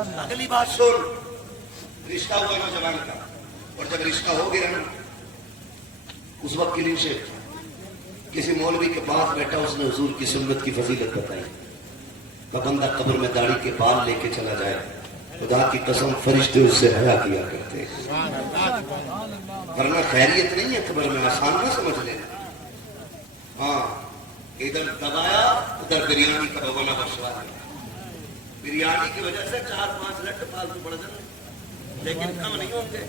اگلی بات سن، رشتہ ہوا نوجوان کا، اور جب رشتہ ہو گیا نا اس وقت کے لیے کسی مولوی کے پاس بیٹھا، اس نے حضور کی سنت کی فضیلت بتائی کہ بندہ قبر میں داڑھی کے بال لے کے چلا جائے، خدا کی قسم فرشتے اس سے حیا کیا کرتے ہیں، ورنہ خیریت نہیں ہے قبر میں، آسان نہ سمجھ لینا۔ ہاں ادھر دبایا ادھر بریانی کا بگونا بخشوا دیا، بریانی کی وجہ سے 4-5 لٹ فالتو پڑ جائیں، لیکن کم نہیں ہوں گے،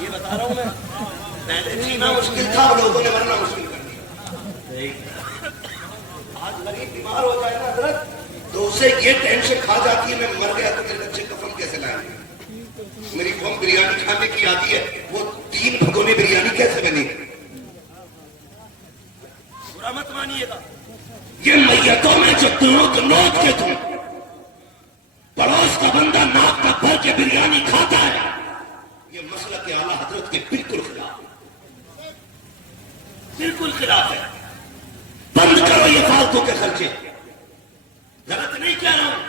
یہ بتا رہا ہوں میں۔ پہلے جینا مشکل تھا، لوگوں نے مرنا مشکل کر دیا۔ آج غریب بیمار ہو جائے نا حضرت تو اسے یہ ٹینشن کھا جاتی ہے، میں مر گیا تو میرے بچے کفن کیسے لائیں گے، میری قوم بریانی کھانے کی آتی ہے، وہ 3 بھگونے بریانی کیسے بنے گی؟ برا مت مانیے گا، یہ میتوں میں جو نوٹ کے تم پڑوس کا بندہ ناک کا بھر کے بریانی کھاتا ہے، یہ مسئلہ کے اعلیٰ حضرت کے بالکل خلاف ہے، بالکل خلاف ہے۔ بند کرو یہ فالتو کے خرچے، غلط نہیں کہہ رہا ہوں،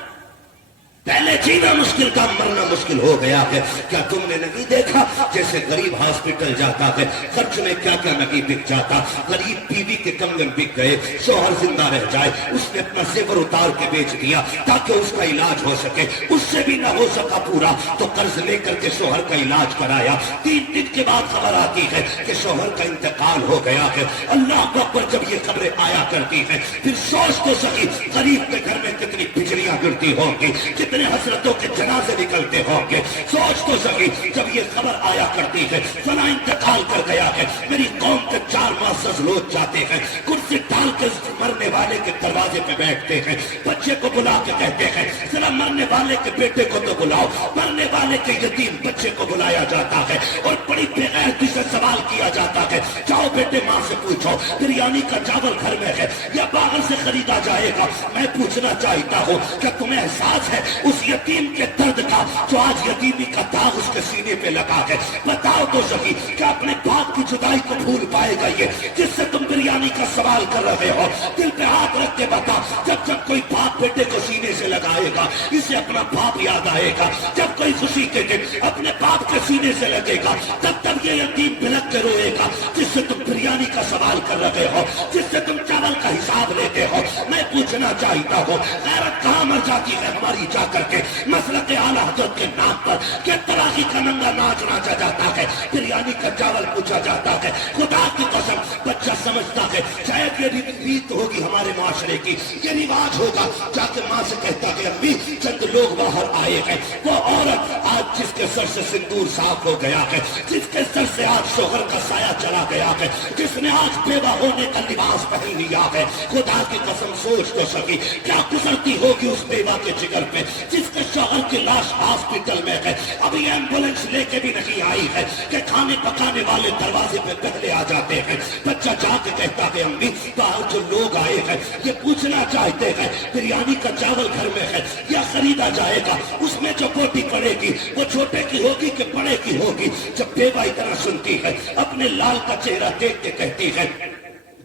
پہلے جینا مشکل تھا مرنا مشکل ہو گیا ہے۔ کیا تم نے نہیں دیکھا جیسے غریب ہاسپٹل جاتا ہے خرچ میں کیا کیا نہیں بک جاتا، غریب بیوی کے کنگن بک گئے، شوہر زندہ رہ جائے، اس نے اپنا زیور اتار کے بیچ دیا تاکہ اس کا علاج ہو سکے، اس سے بھی نہ ہو سکا پورا تو قرض لے کر کے شوہر کا علاج کرایا، 3 دن کے بعد خبر آتی ہے کہ شوہر کا انتقال ہو گیا ہے۔ اللہ اکبر، جب یہ خبریں آیا کرتی ہیں پھر سوچ تو سکی غریب کے گھر میں کتنی بجلیاں گرتی ہوں گی، کتنے حسرتوں کے جنازے نکلتے ہوں گے۔ سوچ تو سکی جب یہ خبر آیا کرتی ہے فلاں انتقال کر گیا ہے، میری قوم کے 4 معزز لوگ جاتے ہیں، کرسی ڈال کے مرنے والے کے دروازے پہ بیٹھتے ہیں، بچے کو بلا کے کہتے ہیں ذرا مرنے والے کے بیٹے کو تو بلاؤ، مرنے والے کے یتیم بچے کو بلایا جاتا ہے اور بڑی بے غیرتی سے سوال کیا جاتا ہے، جاؤ بیٹے ماں سے پوچھو بریانی کا چاول گھر میں ہے یا باہر سے خریدا جائے گا۔ میں پوچھنا چاہتا ہوں کہ تمہیں احساس ہے اس یتیم کے درد کا جو آج یتیمی کا داغ اس کے سینے پہ لگا ہے؟ بتاؤ تو سکی کیا اپنے باپ کی جدائی کو بھول پائے گا یہ جس سے تم بریانی کا سوال کر رہے ہو؟ دل پہ ہاتھ رکھ کے بتا، جب کوئی باپ بیٹے کو سینے سے لگائے گا اسے اپنا باپ یاد آئے گا، جب کوئی خوشی کے دن اپنے باپ کے سینے سے لگے گا تب یہ یتیم بلک کے روئے گا جس سے تم بریانی کا سوال کر رہے ہو، جس سے تم چاول کا حساب لیتے ہو۔ میں پوچھنا چاہتا ہوں غیرت کہاں مر جاتی ہے ہماری جا کر کے مسلک اعلیٰ حضرت کے نام پر کہ تراغی کا ننگا ناچ ناچا جاتا ہے، بریانی کا چاول پوچھا جاتا ہے۔ خدا کی قسم بچہ سمجھتا ہے شاید یہ ریت ہوگی ہمارے معاشرے کی، یہ رواج ہوگا، جا کے ماں سے کہتا ہے امی چند لوگ باہر آئے ہیں، وہ عورت آج جس کے سر سے سندور صاف ہو گیا ہے، جس کے سر سے آج شوہر کا سایہ چلا گیا ہے، جس نے آج بیوہ ہونے کا لباس پہن لیا ہے، خدا کی قسم سوچ تو سکی کیا گزرتی ہوگی اس بیوہ کے جگر پہ جس کے شوہر کی لاش ہاسپٹل میں ہے، ابھی ایمبولینس لے کے بھی نہیں آئی ہے کہ کھانے پکانے والے دروازے پہ پہلے آ جاتے ہیں۔ بچہ جا کے کہتا ہے امی باہر جو لوگ آئے ہیں یہ پوچھنا چاہتے ہیں بریانی کا چاول گھر میں ہے یا خریدا جائے گا، اس میں جو بوٹی پڑے گی وہ چھوٹے کی ہوگی کہ بڑے کی ہوگی؟ جب بیوہ اتنا سنتی ہے اپنے لال کا چہرہ دیکھ کے کہتی ہے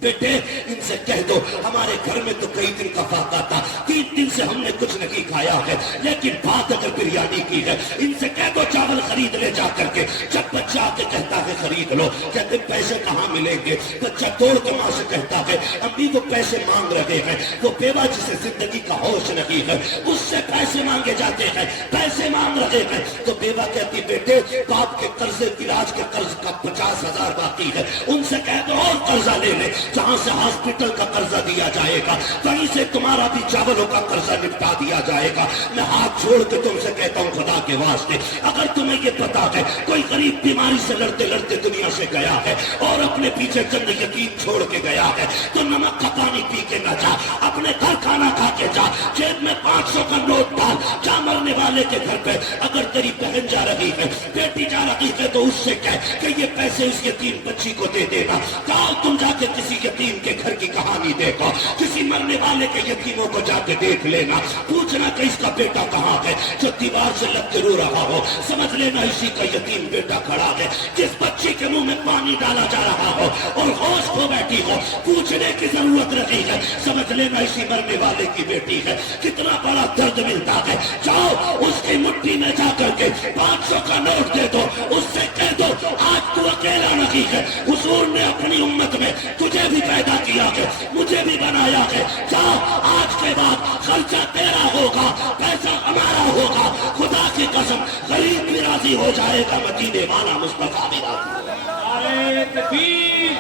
بیٹے ان سے کہہ دو ہمارے گھر میں تو کئی دن کا فاقہ تھا، 3 دن سے ہم نے کچھ نہیں کھایا ہے، لیکن بات اگر بریانی کی ہے ان سے کہہ دو چاول خرید لے جا کر کے۔ جب بچہ آ کے کہتا ہے خرید لو، کہتے پیسے کہاں ملیں گے؟ بچہ توڑ کے ماں سے کہتا ہے امی وہ پیسے مانگ رہے ہیں، وہ بیوہ جسے زندگی کا ہوش نہیں ہے اس سے پیسے مانگے جاتے ہیں، پیسے مانگ رہے ہیں۔ تو بیوہ کہتی بیٹے باپ کے قرضے علاج کے قرض کا 50,000 باقی ہے، ان سے کہہ دو اور قرضہ لے لے، جہاں سے ہاسپٹل کا قرضہ دیا جائے گا وہیں سے تمہارا بھی چاولوں کا قرضہ نپٹا دیا جائے گا۔ میں ہاتھ چھوڑ کے تم سے کہتا ہوں خدا کے واسطے اگر تمہیں یہ پتا ہے کوئی غریب بیماری سے لڑتے لڑتے دنیا سے گیا ہے اور اپنے پیچھے چند یتیم چھوڑ کے گیا ہے تو نمک کا پانی پی کے نہ جا، اپنے گھر کھانا کھا کے جا، جیب میں 500 کا نوٹ ڈال، جا مرنے والے کے گھر پہ۔ اگر تیری بہن جا رہی ہے بیٹی جا رہی ہے تو اس سے کہہ کہ یہ پیسے اس یتیم بچی کو دے دینا۔ جاؤ تم جا کے کسی یتیم کے گھر کی کہانی دیکھو، کسی مرنے والے کے یتیموں کو جا کے دیکھ لینا، پوچھنا کہ اس کا بیٹا کہاں ہے جو دیوار سے لگ کے رو رہا ہو، سمجھ لینا اسی کا یتیم بیٹا کھڑا ہے، جس بچی کے منہ میں پانی ڈالا جا رہا ہو اور ہوش کھو بیٹھی ہو، پوچھنے کی ضرورت نہیں ہے، سمجھ لینا اسی مرنے والے کی بیٹی ہے۔ کتنا بڑا درد ملتا ہے، جاؤ اس کے کی مٹھی میں جا کر کے 500 کا نوٹ دے دو، اس سے کہہ دو آج تو اکیلا نہیں ہے، حضور نے اپنی امت میں تجھے بھی پیدا کیا ہے، مجھے بھی بنایا ہے، جاؤ آج کے بعد خرچہ تیرا ہوگا، پیسہ ہمارا ہوگا، خدا کی قسم غریب بھی راضی ہو جائے گا، مدینے والا مصطفیٰ بھی راضی ہو جائے گا۔ نعرہ تکبیر،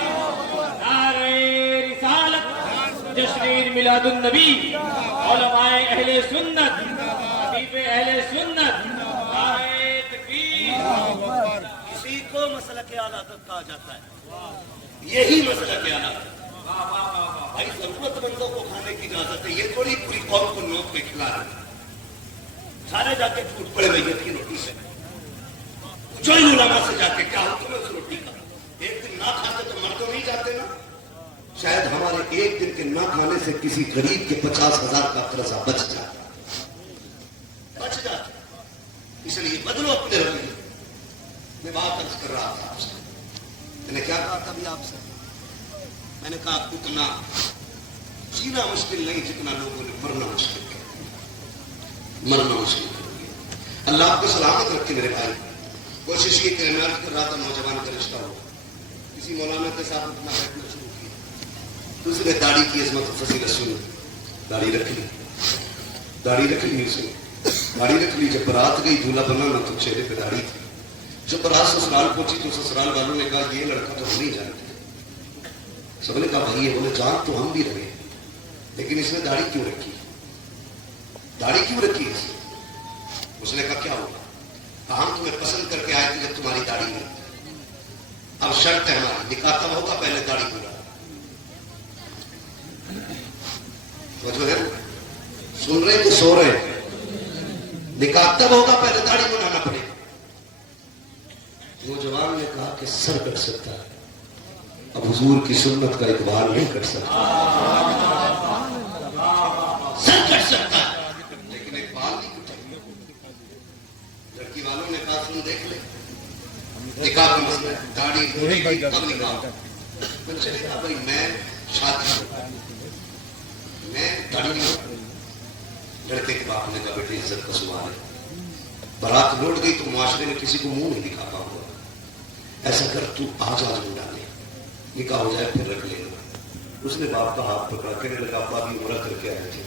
نعرہ رسالت، جشن میلاد النبی، علماء اہل سنت، خطیب اہل سنت، نعرہ تکبیر۔ اسی کو مسلک اعلیٰ حضرت کہا جاتا ہے، یہی مسلک اعلیٰ حضرت۔ بھائی ضرورت مندوں کو کھانے کی اجازت ہے، یہ تھوڑی پوری قوم کو نوٹ کے کھلا رہے ہیں، سارے جا کے ٹوٹ پڑے میت کی روٹی سے، جو ہی علماء سے جا کے کیا حکم ہے اس روٹی کا؟ ایک دن نہ کھاتے تو مر تو نہیں جاتے نا؟ شاید ہمارے ایک دن کے نہ کھانے سے کسی غریب کے 50,000 کا قرضہ بچ جاتا، اس لیے بدلو اپنے رویے۔ میں بات عرض کر رہا تھا آپ سے، میں نے کیا کہا تھا بھی آپ سے؟ میں نے کہا اتنا جینا مشکل نہیں جتنا لوگوں نے مرنا مشکل کر، مرنا مشکل کر دیا۔ اللہ آپ کو سلامت رکھے میرے بھائی۔ کوشش یہ کہ میں عرض کر رہا تھا نوجوان کا رشتہ ہو، کسی مولانا کے ساتھ اپنا بیٹھنا شروع کیا، دوسرے داڑھی کی عظمت و فضیلت سنی، داڑھی رکھ لی، داڑھی رکھ لی، اس نے داڑھی رکھ لی۔ جب برات گئی دولہا بنا نہ تو چہرے پہ داڑھی تھی۔ جب برات سسرال پہنچی تو سسرال والوں نے کہا یہ لڑکا تو ہم نہیں جانتے۔ سب نے کہا بھائی یہ بولے جان تو ہم بھی رہے لیکن اس نے داڑھی کیوں رکھی، داڑھی کیوں رکھی اس نے کہا کیا ہوگا؟ ہم تمہیں پسند کر کے آئے تھے جب تمہاری داڑھی نہیں، اب شرط ہے ہماری، نکاح تب ہوگا پہلے داڑھی پورا۔ جو ہے سن رہے تو سو رہے، نکاح تب ہوگا پہلے داڑھی بنانا پڑے گا۔ نوجوان نے کہا کہ سر کٹ سکتا ہے، اب حضور کی سنت کا اقبال نہیں کر سکتا، سر کٹ سکتا ہے لیکن اقبال نہیں کٹے۔ لڑکی والوں نے کہا سن دیکھ لے، نکاح کا مسئلہ ہے، داڑھی تب نکاح۔ چلے گا بھائی میں شادی میں داڑھی نہیں۔ لڑکے کے باپ نے کہا بیٹے عزت کا سوال ہے، بارات لوٹ گئی تو معاشرے میں کسی کو منہ نہیں دکھا پاؤں گا، ایسا کر تو آج منڈا لے، نکاح ہو جائے پھر رکھ لے گا۔ اس نے باپ کا ہاتھ پکڑا، کہنے لگا ابا بھی عمرہ کر کے آئے تھے،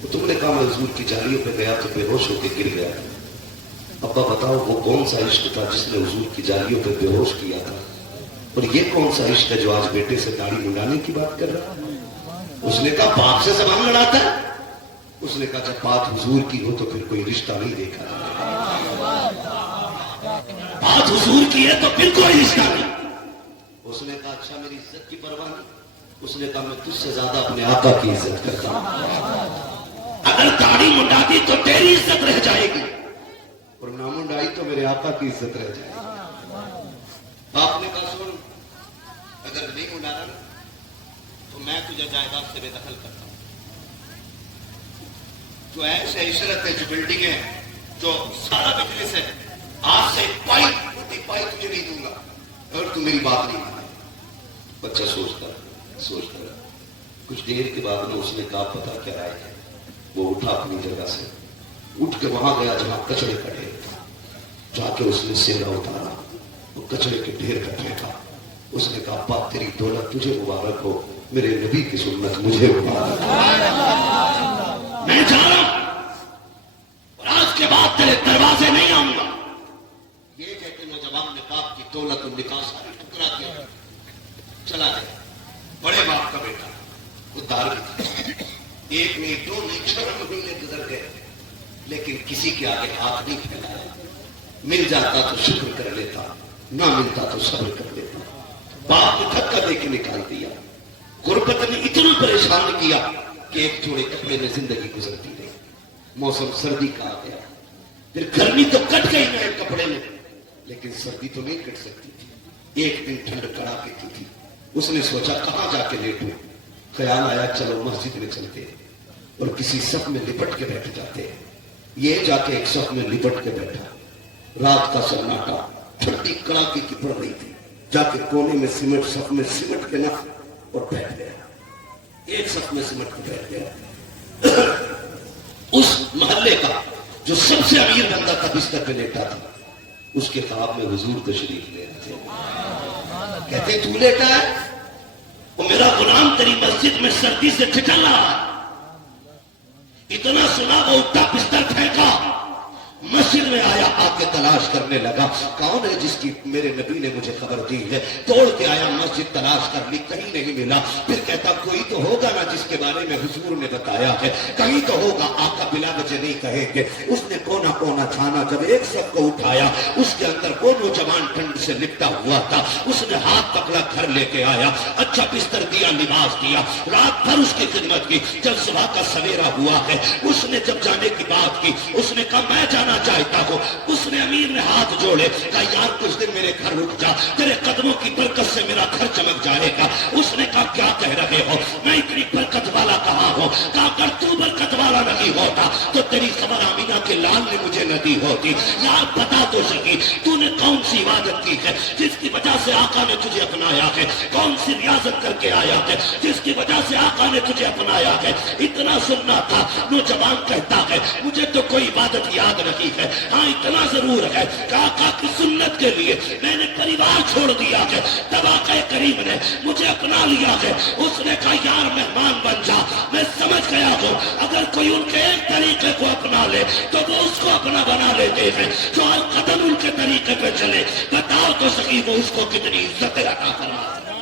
تو تم نے کہا میں حضور کی جالیوں پہ گیا تو بے ہوش ہو کے گر گیا تھا، ابا بتاؤ وہ کون سا عشق تھا جس نے حضور کی جالیوں پہ بے ہوش کیا تھا، اور یہ کون سا عشق ہے جو آج بیٹے سے داڑھی منڈانے کی بات کر رہا ہے؟ اس نے کہا باپ سے زبان لڑاتا ہے؟ اس نے کہا جب بات حضور کی ہو تو پھر کوئی رشتہ نہیں دیکھا، بات حضور کی ہے تو پھر کوئی رشتہ نہیں۔ اس نے کہا اچھا میری عزت کی پرواہ نہیں؟ اس نے کہا میں تجھ سے زیادہ اپنے آقا کی عزت کرتا ہوں، اگر داڑھی منڈا دی تو تیری عزت رہ جائے گی اور نہ منڈائی تو میرے آقا کی عزت رہ جائے گی۔ باپ نے کہا سن اگر نہیں منڈانا تو میں تجھے جائیداد سے بے دخل کرتا ہوں، جو ایسے عشرت ہے، جو بلڈنگ ہے، جو سارا بزنس ہے، آج سے پائی تجھے نہیں دوں گا اور تم میری بات نہیں مانے۔ بچہ سوچتا کچھ دیر کے بعد میں اس نے کہا پتا کیا رائے ہے؟ وہ اٹھا اپنی جگہ سے، اٹھ کے وہاں گیا جہاں کچڑے کا ڈھیر تھا، جا کے اس نے سیرا اتارا، وہ کچڑے کے ڈھیر کا پھینکا۔ اس نے کہا باپ تیری دولت تجھے مبارک ہو، میرے نبی کی سنت مجھے مبارک ہو، میں جا رہا ہوں اور آج کے بعد تیرے دروازے نہیں آؤں گا۔ یہ کہتے نوجوان نے باپ کی دولت اور نکاح ساری ٹکرا دیا، چلا گیا۔ بڑے باپ کا بیٹا وہ دار بھی تھا، ایک نہیں دو نہیں 6 مہینے گزر گئے لیکن کسی کے آگے ہاتھ نہیں پھیلایا، مل جاتا تو شکر کر لیتا، نہ ملتا تو صبر کر لیتا۔ باپ نے دھکا دے کے نکال دیا، غربت نے اتنا پریشان کیا کہ ایک جوڑے کپڑے میں زندگی گزرتی رہی۔ موسم سردی کا آ گیا، پھر گرمی تو کٹ گئی نئے کپڑے میں لیکن سردی تو نہیں کٹ سکتی تھی۔ ایک دن ٹھنڈ کڑاکے کی تھی، اس نے سوچا کہاں جا کے لیٹوں، خیال آیا چلو مسجد میں چلتے اور کسی صف میں لپٹ کے بیٹھ جاتے۔ یہ جا کے ایک صف میں لپٹ کے بیٹھا، رات کا سناٹا، ٹھنڈی کڑاکے کی پڑ رہی تھی، جا کے کونے میں صف میں سمٹ کے نا اور بیٹھ گیا، ایک صف میں سمٹ کے بیٹھ گیا۔ اس محلے کا جو سب سے امیر بندہ تھا بستر پہ لیٹا تھا، اس کے خواب میں حضور تشریف لے رہے تھے. کہتے تو لیٹا ہے؟ وہ میرا غلام تیری مسجد میں سردی سے ٹھٹل رہا. اتنا سنا وہ اٹھا بستر پھینکا، مسجد میں آیا، آ کے تلاش کرنے لگا کون ہے جس کی میرے نبی نے مجھے خبر دی ہے. توڑ کے آیا مسجد، تلاش کر لی، کہیں نہیں ملا. پھر کہتا کوئی تو ہوگا نا جس کے بارے میں حضور نے بتایا ہے، کہیں تو ہوگا. آقا بلا وجہ نہیں کہیں گے. اس نے کونا کونا چھانا، جب ایک سب کو اٹھایا، اس کے اندر وہ نوجوان ٹھنڈ سے لپٹا ہوا تھا. اس نے ہاتھ پکڑا، گھر لے کے آیا، اچھا بستر دیا، لباس دیا، رات بھر اس کی خدمت کی. جب صبح کا سویرا ہوا ہے، اس نے جب جانے کی بات کی، اس نے کہا میں جانا چاہتا ہوں. اس نے امیر نے ہاتھ جوڑے، کہا یار کچھ دن میرے گھر رک جا، تیرے قدموں کی برکت سے میرا گھر چمک جائے گا. اس نے کہا کیا کہہ رہے ہو، میں اتنی برکت والا کہاں ہوں. کہا اگر تو برکت والا نہیں ہوتا تو تیری خبر آمینہ کے لال نے مجھے نہ دی ہوتی. یار بتا تو سکی تو نے کون سی عبادت کی ہے جس کی وجہ سے آقا نے تجھے اپنایا ہے، کون سی ریاضت کر کے آیا ہے جس کی وجہ سے آقا نے تجھے اپنایا ہے. اتنا سننا تھا. نوجوان کہتا ہے مجھے تو کوئی عبادت یاد نہیں ہے، ہاں اتنا ضرور ہے کہ آقا کی سنت کے لیے میں نے پریوار چھوڑ دیا ہے. تب آقا کریم نے مجھے اپنا لیا ہے. اس نے کہا یار مہمان بن جا. میں سمجھ گیا ہوں اگر کوئی ان کے ایک طریقے کو اپنا لے تو وہ اس کو اپنا بنا لیتے ہیں. جو قدم ان کے طریقے پہ چلے، بتاؤ تو سکی وہ اس کو کتنی عزت عطا فرمائے.